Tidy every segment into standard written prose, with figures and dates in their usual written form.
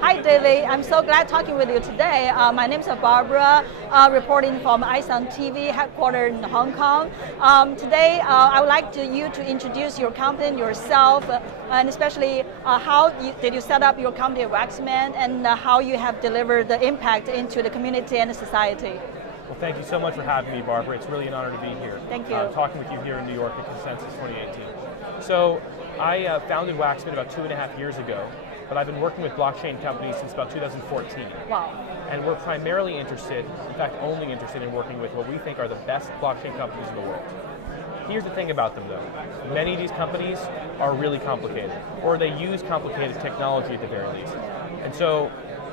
Hi David, I'm so glad talking with you today. My name is Barbara, reporting from SunTV, headquartered in Hong Kong. Today, I would like you to introduce your company, yourself, and especially how did you set up your company, Wachsman, and how you have delivered the impact into the community and the society. Well, thank you so much for having me, Barbara. It's really an honor to be here. Thank you. Talking with you here in New York at Consensus 2018. So, I founded Wachsman about 2.5 years ago, but I've been working with blockchain companies since about 2014. Wow. And we're primarily interested, in fact only interested in working with what we think are the best blockchain companies in the world. Here's the thing about them though. Many of these companies are really complicated, or they use complicated technology at the very least. And so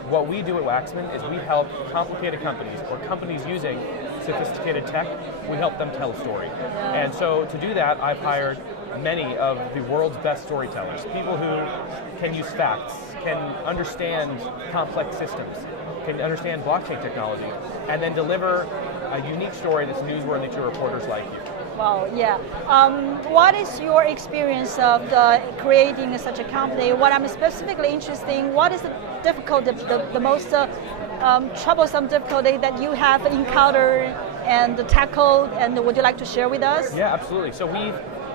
what we do at Wachsman is we help complicated companies, or companies using sophisticated tech, we help them tell a story. Yeah. And so to do that, I've hired many of the world's best storytellers, people who can use facts, can understand complex systems, can understand blockchain technology, and then deliver a unique story that's newsworthy to reporters like you. Wow, yeah. What is your experience of creating such a company? What I'm specifically interested in, what is the most troublesome difficulty that you have encountered and tackled, and would you like to share with us? Yeah, absolutely. So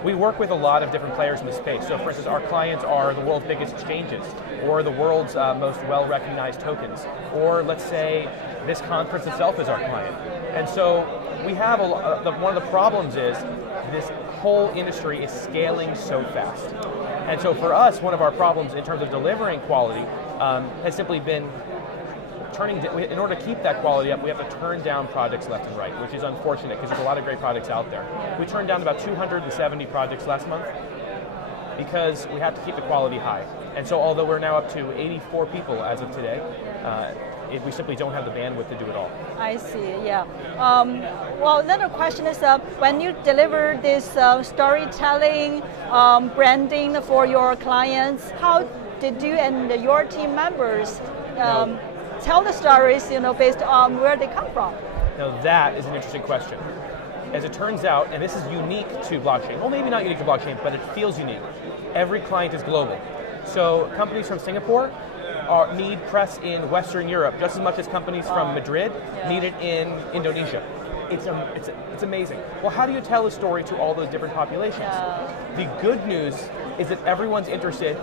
we work with a lot of different players in the space. So for instance, our clients are the world's biggest exchanges, or the world's most well-recognized tokens, or let's say this conference itself is our client. And so we have one of the problems is this whole industry is scaling so fast. And so for us, one of our problems in terms of delivering quality has simply been in order to keep that quality up, we have to turn down projects left and right, which is unfortunate because there's a lot of great projects out there. We turned down about 270 projects last month because we have to keep the quality high. And so although we're now up to 84 people as of today, we simply don't have the bandwidth to do it all. I see, yeah. Well, another question is, when you deliver this storytelling, branding for your clients, how did you and your team members tell the stories, based on where they come from? Now that is an interesting question. As it turns out, and this is unique to blockchain, well maybe not unique to blockchain, but it feels unique. Every client is global. So companies from Singapore need press in Western Europe just as much as companies from Madrid need it in Indonesia. It's amazing. Well, how do you tell a story to all those different populations? The good news is that everyone's interested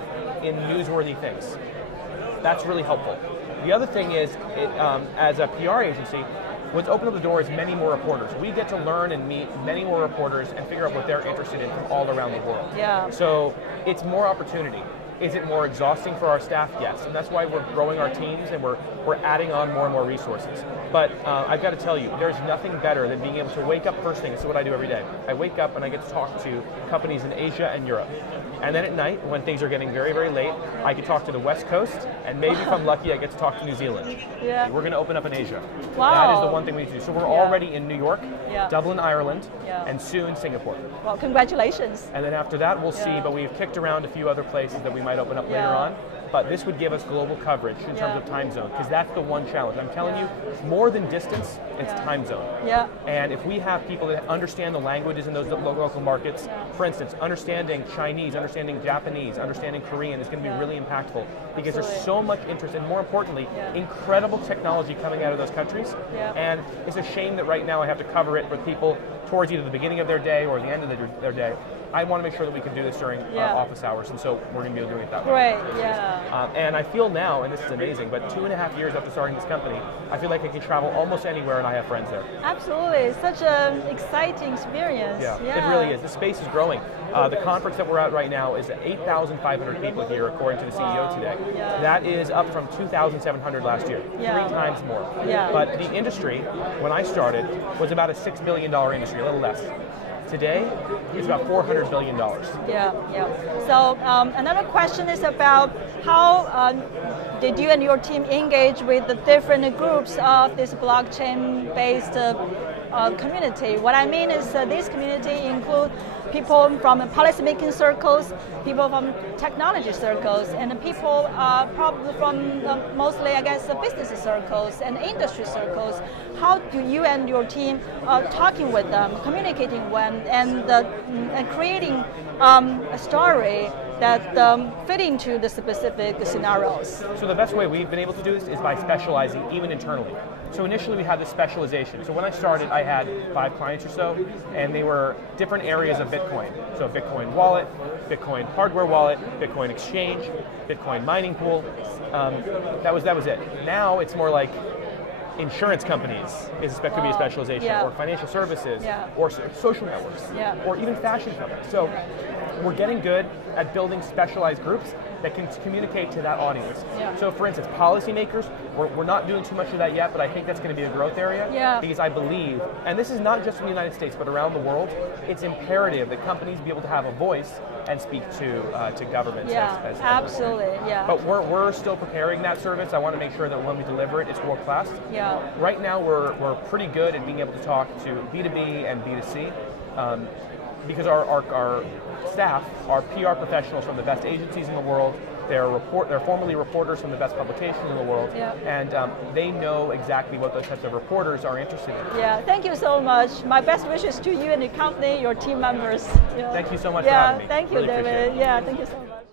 in newsworthy things. That's really helpful. The other thing is, as a PR agency, what's opened up the door is many more reporters. We get to learn and meet many more reporters and figure out what they're interested in from all around the world. Yeah. So it's more opportunity. Is it more exhausting for our staff? Yes, and that's why we're growing our teams and we're adding on more and more resources. But I've got to tell you, there's nothing better than being able to wake up first thing. This is what I do every day. I wake up and I get to talk to companies in Asia and Europe. And then at night, when things are getting very, very late, I can talk to the West Coast, and maybe if I'm lucky, I get to talk to New Zealand. Yeah. We're going to open up in Asia. Wow. That is the one thing we need to do. So we're already in New York, Dublin, Ireland, and soon Singapore. Well, congratulations. And then after that, we'll see, but we've kicked around a few other places that we might open up later on. But this would give us global coverage in terms of time zone, because that's the one challenge. I'm telling you, more than distance, it's time zone. Yeah. And if we have people that understand the languages in those local markets, for instance, understanding Chinese, understanding Japanese, understanding Korean is going to be really impactful, because there's so much interest, and more importantly, incredible technology coming out of those countries. And it's a shame that right now I have to cover it with people towards either the beginning of their day or the end of their day. I want to make sure that we can do this during office hours, and so we're going to be able to do it that way. Great, yeah. And I feel now, and this is amazing, but 2.5 years after starting this company, I feel like I can travel almost anywhere and I have friends there. Absolutely, it's such an exciting experience. Yeah, it really is. The space is growing. The conference that we're at right now is 8,500 people here, according to the CEO today. Yeah. That is up from 2,700 last year, 3 times more. Yeah. But the industry, when I started, was about a $6 billion industry, a little less. Today, it's about $400 billion. Yeah. So another question is about how did you and your team engage with the different groups of this blockchain-based community? What I mean is this community include people from policymaking circles, people from technology circles, and people probably from mostly, I guess, the business circles and industry circles. How do you and your team talking with them, communicating with them, and creating a story that fit into the specific scenarios? So the best way we've been able to do this is by specializing even internally. So initially we had this specialization. So when I started, I had 5 clients or so, and they were different areas of Bitcoin. So Bitcoin wallet, Bitcoin hardware wallet, Bitcoin exchange, Bitcoin mining pool. That was it. Now it's more like insurance companies could be a specialization, or financial services, or social networks, or even fashion companies. So we're getting good at building specialized groups that can communicate to that audience. So for instance, policymakers, we're not doing too much of that yet, but I think that's going to be a growth area, because I believe, and this is not just in the United States, but around the world, it's imperative that companies be able to have a voice and speak to governments. Absolutely, But we're still preparing that service. I want to make sure that when we deliver it, it's world class. Right now, we're pretty good at being able to talk to B2B and B2C, because our staff are PR professionals from the best agencies in the world. They're formerly reporters from the best publications in the world, and they know exactly what those types of reporters are interested in. Thank you so much. My best wishes to you and your company, your team members. Thank you so much for having me. Thank you, really David. Thank you so much.